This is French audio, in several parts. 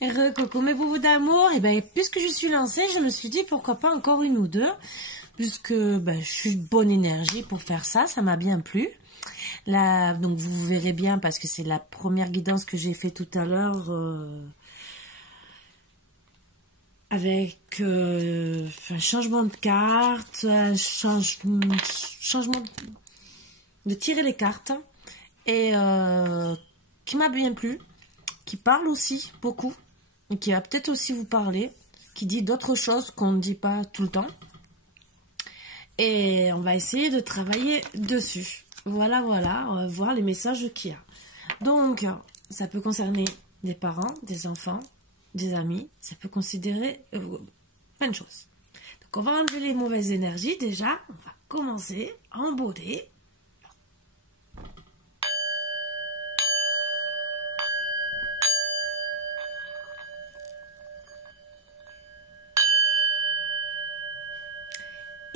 Coucou mes boubous d'amour. Et ben puisque je suis lancée, je me suis dit pourquoi pas encore une ou deux. Puisque je suis de bonne énergie pour faire ça, ça m'a bien plu. Là, donc vous verrez bien parce que c'est la première guidance que j'ai fait tout à l'heure avec un changement de carte, un changement de tirer les cartes et qui m'a bien plu, qui parle aussi beaucoup et qui va peut-être aussi vous parler, qui dit d'autres choses qu'on ne dit pas tout le temps. Et on va essayer de travailler dessus. Voilà, voilà, on va voir les messages qu'il y a. Donc, ça peut concerner des parents, des enfants, des amis. Ça peut considérer plein de choses. Donc, on va enlever les mauvaises énergies déjà. On va commencer en beauté.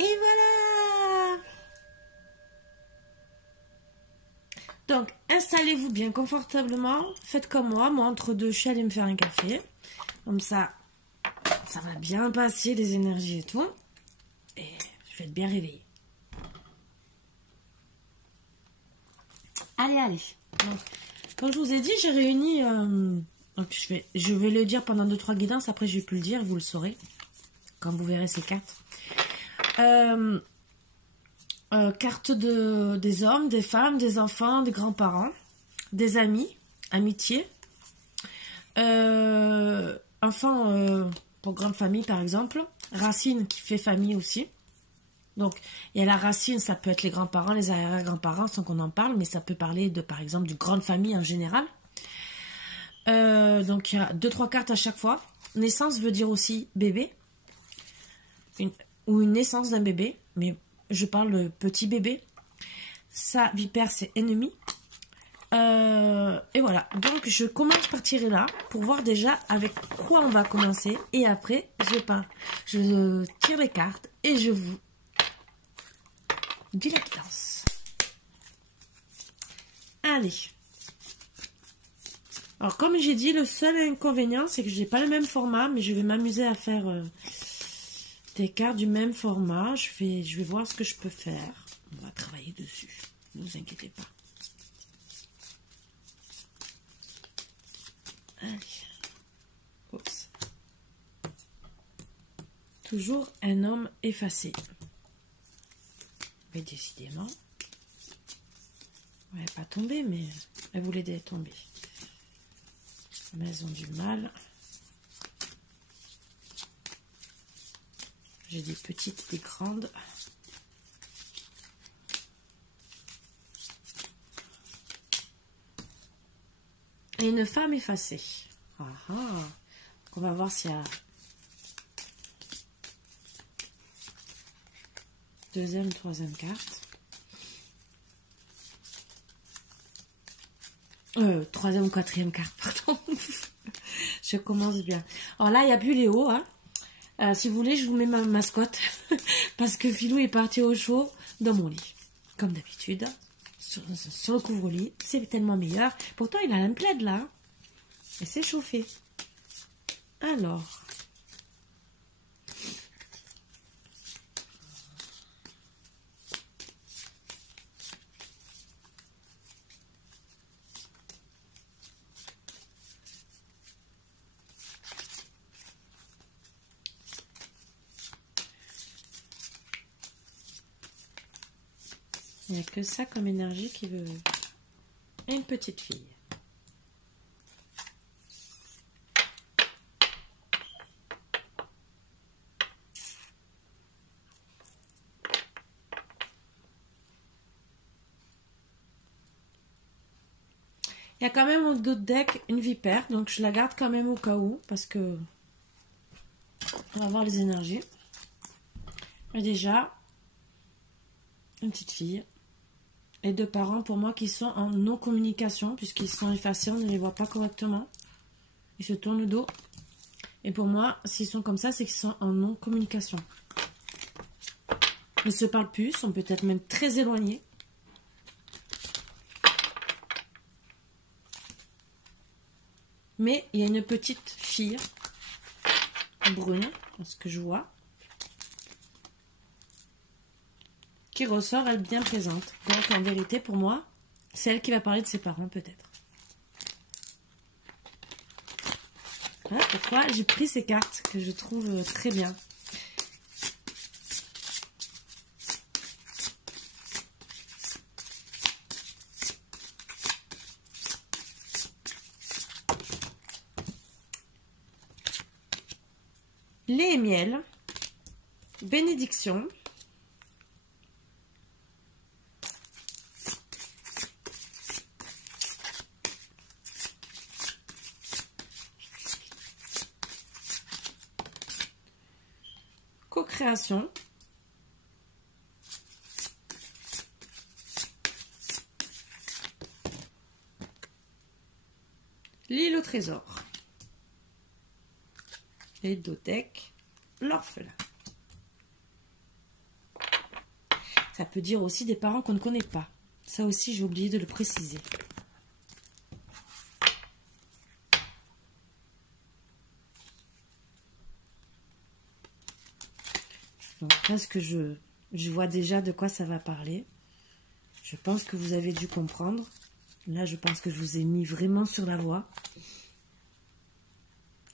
Et voilà! Donc, installez-vous bien confortablement. Faites comme moi. Moi, entre deux, je suis allée me faire un café. Comme ça, ça va bien passer les énergies et tout. Et je vais être bien réveillée. Allez, allez. Donc, comme je vous ai dit, j'ai réuni... donc, je vais le dire pendant 2-3 guidances. Après, je vais plus le dire. Vous le saurez. Quand vous verrez ces cartes. Cartes des hommes, des femmes, des enfants, des grands-parents, des amis, amitié, enfants pour grande famille par exemple, racine qui fait famille aussi. Donc il y a la racine, ça peut être les grands-parents, les arrière-grands-parents sans qu'on en parle, mais ça peut parler de par exemple du grande famille en général. Donc il y a 2-3 cartes à chaque fois. Naissance veut dire aussi bébé, ou une naissance d'un bébé, mais je parle de petit bébé. Ça, vipère, c'est ennemi. Et voilà. Donc, je commence par tirer là pour voir déjà avec quoi on va commencer. Et après, je pars. Je tire les cartes et je vous dis la guidance. Allez. Alors, comme j'ai dit, le seul inconvénient, c'est que je n'ai pas le même format, mais je vais m'amuser à faire... des cartes du même format. Je vais voir ce que je peux faire. On va travailler dessus. Ne vous inquiétez pas. Allez. Oups. Toujours un homme effacé. Mais décidément. Elle n'est pas tombée, mais elle voulait d'être tombée. Maison du mal. J'ai des petites et des grandes. Et une femme effacée. Ah ah. On va voir s'il y a deuxième, troisième carte. Troisième ou quatrième carte, pardon. Je commence bien. Alors là, il n'y a plus Léo, hein. Si vous voulez, je vous mets ma mascotte. Parce que Philou est parti au chaud dans mon lit. Comme d'habitude. Sur le couvre-lit. C'est tellement meilleur. Pourtant, il a un plaid là. Et c'est chauffé. Alors. Il n'y a que ça comme énergie qui veut une petite fille. Il y a quand même au dos de deck une vipère, donc je la garde quand même au cas où, parce que on va voir les énergies. Et déjà, une petite fille. Et 2 parents pour moi qui sont en non-communication, puisqu'ils sont effacés, on ne les voit pas correctement. Ils se tournent le dos. Et pour moi, s'ils sont comme ça, c'est qu'ils sont en non-communication. Ils ne se parlent plus, sont peut-être même très éloignés. Mais il y a une petite fille brune, à ce que je vois, qui ressort, elle, bien présente. Donc, en vérité, pour moi, c'est elle qui va parler de ses parents, peut-être. Voilà pourquoi j'ai pris ces cartes, que je trouve très bien. Lait et miel, bénédiction, co-création, l'île au trésor, et Dodec, l'orphelin. Ça peut dire aussi des parents qu'on ne connaît pas. Ça aussi, j'ai oublié de le préciser. Donc, presque je vois déjà de quoi ça va parler. Je pense que vous avez dû comprendre. Là, je pense que je vous ai mis vraiment sur la voie.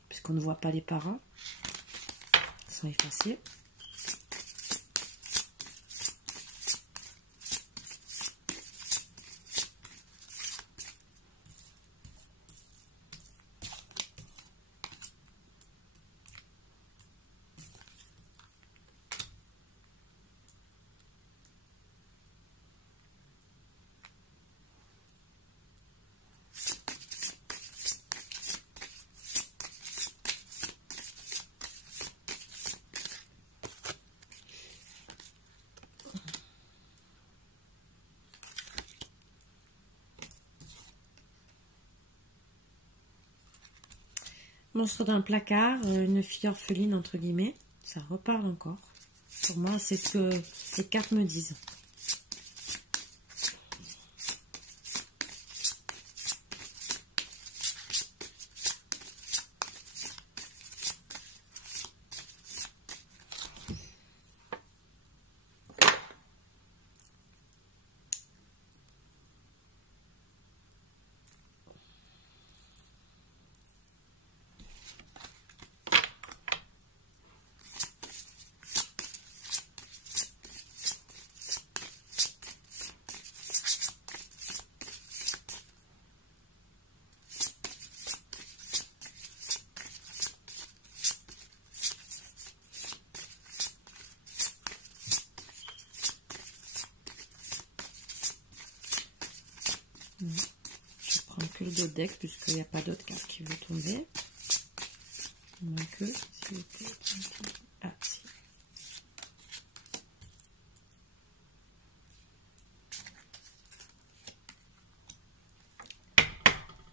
Puisqu'on ne voit pas les parents. Ils sont effacés. Monstre dans le placard, une fille orpheline, entre guillemets. Ça reparle encore. Pour moi, c'est ce que les cartes me disent. Je prends que le Dodec puisqu'il n'y a pas d'autres cartes qui vont tomber. Moins que, s'il vous plaît. Ah, si.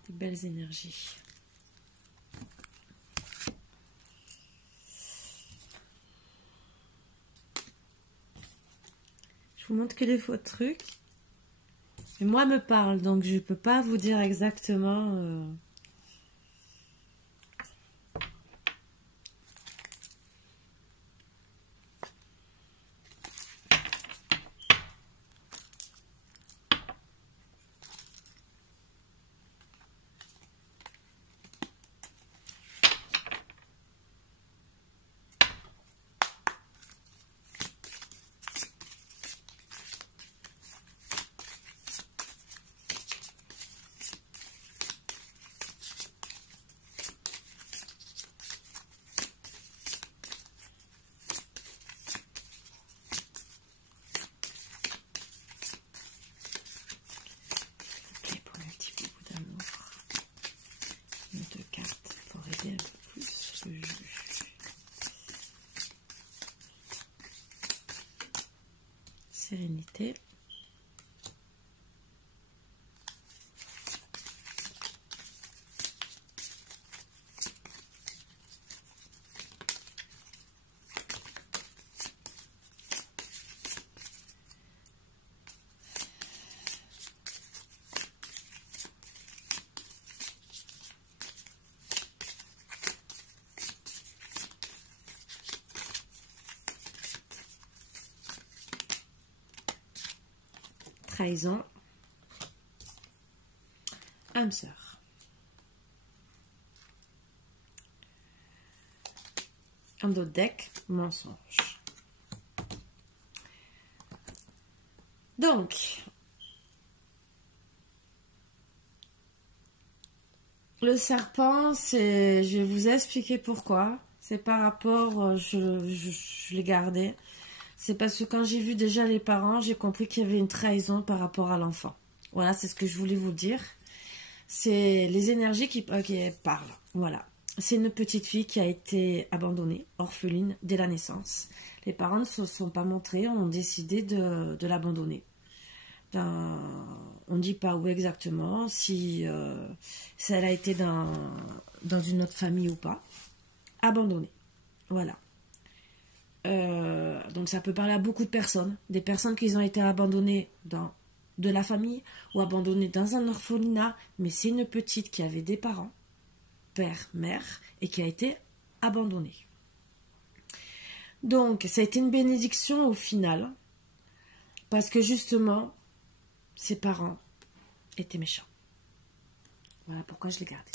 Des belles énergies. Je vous montre que les faux trucs. Et moi me parle, donc je ne peux pas vous dire exactement. Sérénité. trahison, âme sœur. Un autre deck, mensonge. Donc, le serpent, c'est, je vais vous expliquer pourquoi. C'est par rapport, je l'ai gardé. C'est parce que quand j'ai vu déjà les parents, j'ai compris qu'il y avait une trahison par rapport à l'enfant. Voilà, c'est ce que je voulais vous dire. C'est les énergies qui parlent. Voilà. C'est une petite fille qui a été abandonnée, orpheline, dès la naissance. Les parents ne se sont pas montrés, ont décidé de l'abandonner. On ne dit pas où exactement, si elle a été dans une autre famille ou pas. Abandonnée. Voilà. Donc ça peut parler à beaucoup de personnes. Des personnes qui ont été abandonnées de la famille ou abandonnées dans un orphelinat. Mais c'est une petite qui avait des parents, père, mère, et qui a été abandonnée. Donc ça a été une bénédiction au final. Parce que justement, ses parents étaient méchants. Voilà pourquoi je l'ai gardé.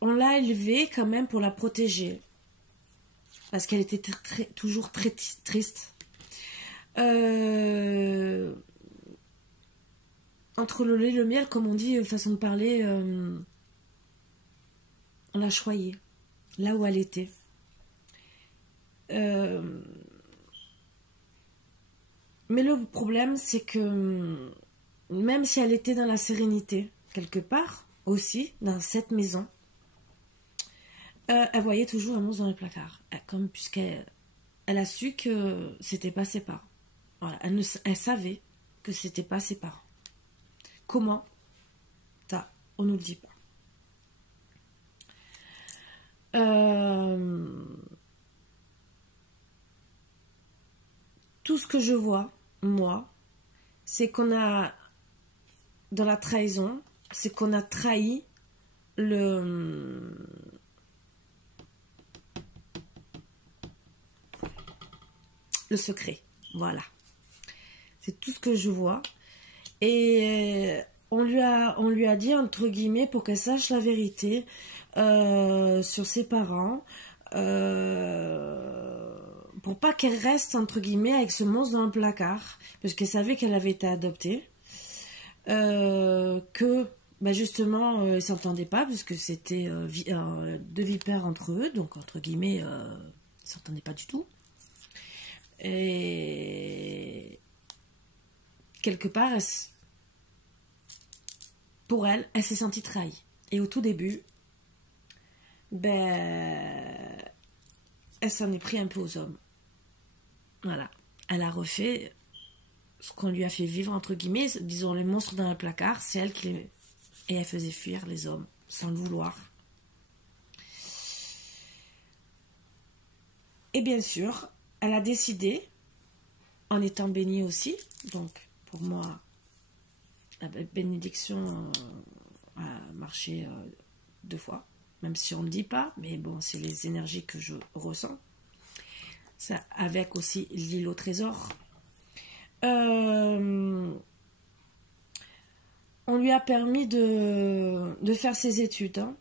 On l'a élevée quand même pour la protéger. Parce qu'elle était toujours très triste. Entre le lait et le miel, comme on dit, façon de parler, on l'a choyée. Là où elle était. Mais le problème, c'est que même si elle était dans la sérénité, quelque part, aussi, dans cette maison, elle voyait toujours un monstre dans les placards. Comme puisqu'elle a su que c'était pas ses parents. Voilà, elle savait que c'était pas ses parents. Comment? Ça, on nous le dit pas. Tout ce que je vois, moi, c'est qu'on a, dans la trahison, c'est qu'on a trahi le secret. Voilà. C'est tout ce que je vois. Et on lui a dit, entre guillemets, pour qu'elle sache la vérité sur ses parents, pour pas qu'elle reste, entre guillemets, avec ce monstre dans le placard, parce qu'elle savait qu'elle avait été adoptée, que justement, ils s'entendaient pas, parce que c'était deux vipères entre eux, donc, entre guillemets, ils s'entendaient pas du tout. Et quelque part, pour elle, elle s'est sentie trahie. Et au tout début, elle s'en est pris un peu aux hommes. Voilà. Elle a refait ce qu'on lui a fait vivre, entre guillemets, disons les monstres dans le placard, c'est elle qui les... Et elle faisait fuir les hommes, sans le vouloir. Et bien sûr, elle a décidé, en étant bénie aussi, donc pour moi, la bénédiction a marché 2 fois, même si on ne le dit pas, mais bon, c'est les énergies que je ressens. Ça, avec aussi l'île au trésor. On lui a permis de faire ses études, hein,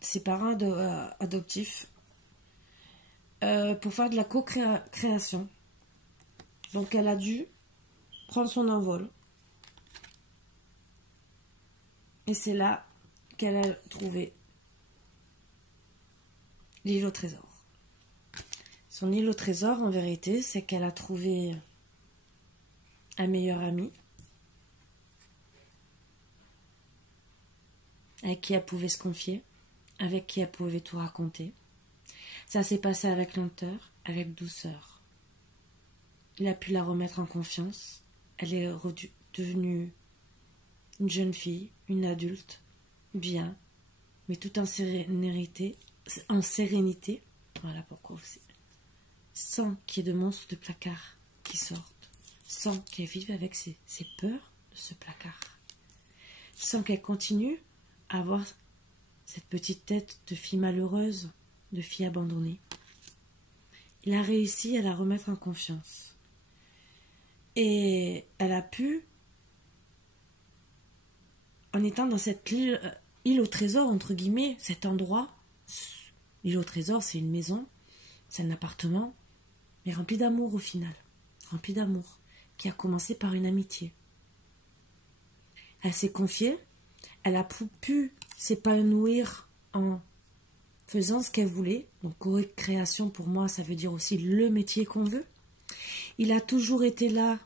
ses parents adoptifs, pour faire de la co-création. Donc elle a dû prendre son envol. Et c'est là qu'elle a trouvé l'île au trésor. Son île au trésor, en vérité, c'est qu'elle a trouvé un meilleur ami avec qui elle pouvait se confier, avec qui elle pouvait tout raconter. Ça s'est passé avec lenteur, avec douceur. Il a pu la remettre en confiance. Elle est devenue une jeune fille, une adulte, bien, mais tout en sérénité. Voilà pourquoi aussi. Sans qu'il y ait de monstres de placard qui sortent. Sans qu'elle vive avec ses peurs de ce placard. Sans qu'elle continue à avoir cette petite tête de fille malheureuse, de fille abandonnée. il a réussi à la remettre en confiance. Et elle a pu, en étant dans cette île au trésor, entre guillemets, cet endroit, l'île au trésor, c'est une maison, c'est un appartement, mais rempli d'amour au final, rempli d'amour, qui a commencé par une amitié. Elle s'est confiée, elle a pu s'épanouir en faisant ce qu'elle voulait. Donc co-création pour moi, ça veut dire aussi le métier qu'on veut. Il a toujours été là,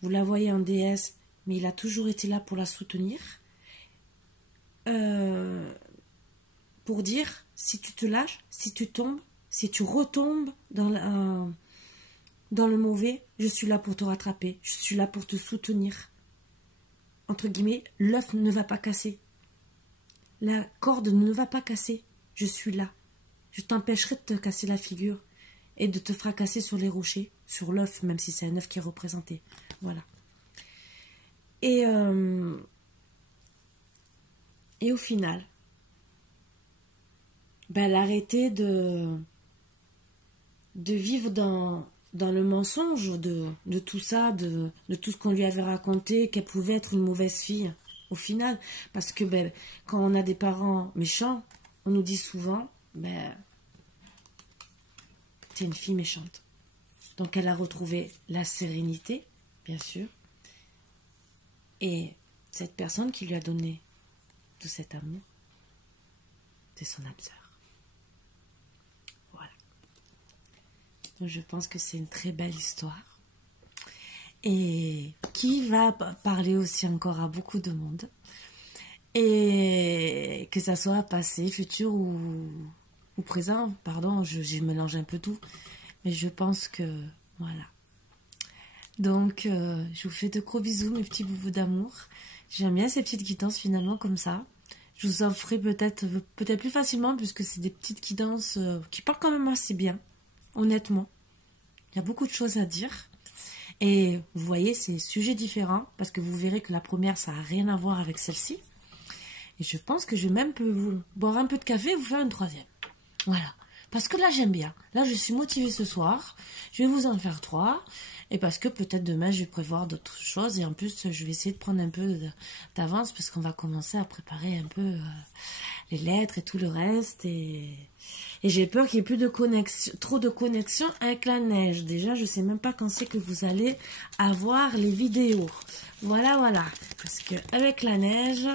vous la voyez en déesse, mais il a toujours été là pour la soutenir. Pour dire, si tu te lâches, si tu tombes, si tu retombes dans le mauvais, je suis là pour te rattraper, je suis là pour te soutenir. Entre guillemets, l'œuf ne va pas casser. La corde ne va pas casser. Je suis là. Je t'empêcherai de te casser la figure et de te fracasser sur les rochers, sur l'œuf, même si c'est un œuf qui est représenté. Voilà. Et au final, elle a arrêté de vivre dans le mensonge de tout ça, de tout ce qu'on lui avait raconté, qu'elle pouvait être une mauvaise fille, au final. Parce que quand on a des parents méchants, on nous dit souvent, c'est une fille méchante. Donc elle a retrouvé la sérénité, bien sûr. Et cette personne qui lui a donné tout cet amour, c'est son âme sœur. Voilà. Donc je pense que c'est une très belle histoire. Et qui va parler aussi encore à beaucoup de monde. Et que ça soit passé, futur ou présent. Pardon, je mélange un peu tout. Mais je pense que, voilà. Donc, je vous fais de gros bisous, mes petits boubous d'amour. J'aime bien ces petites guidances, finalement, comme ça. Je vous en ferai peut-être plus facilement, puisque c'est des petites guidances qui parlent quand même assez bien, honnêtement. Il y a beaucoup de choses à dire. Et vous voyez, c'est sujets différents, parce que vous verrez que la première, ça n'a rien à voir avec celle-ci. Et je pense que je vais même vous boire un peu de café et vous faire une troisième. Voilà. Parce que là, j'aime bien. Là, je suis motivée ce soir. Je vais vous en faire 3. Et parce que peut-être demain, je vais prévoir d'autres choses. Et en plus, je vais essayer de prendre un peu d'avance parce qu'on va commencer à préparer un peu les lettres et tout le reste. Et j'ai peur qu'il n'y ait plus trop de connexion avec la neige. Déjà, je ne sais même pas quand c'est que vous allez avoir les vidéos. Voilà, voilà. Parce qu'avec la neige,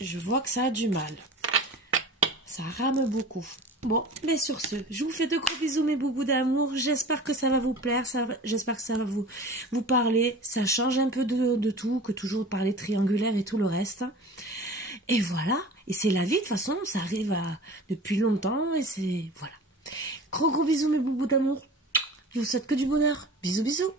je vois que ça a du mal. Ça rame beaucoup. Bon, mais sur ce, je vous fais de gros bisous, mes boubous d'amour. J'espère que ça va vous plaire. J'espère que ça va vous parler. Ça change un peu de tout, que toujours parler triangulaire et tout le reste. Et voilà. Et c'est la vie, de toute façon. Ça arrive depuis longtemps. Et c'est... Voilà. Gros bisous, mes boubous d'amour. Je vous souhaite que du bonheur. Bisous, bisous.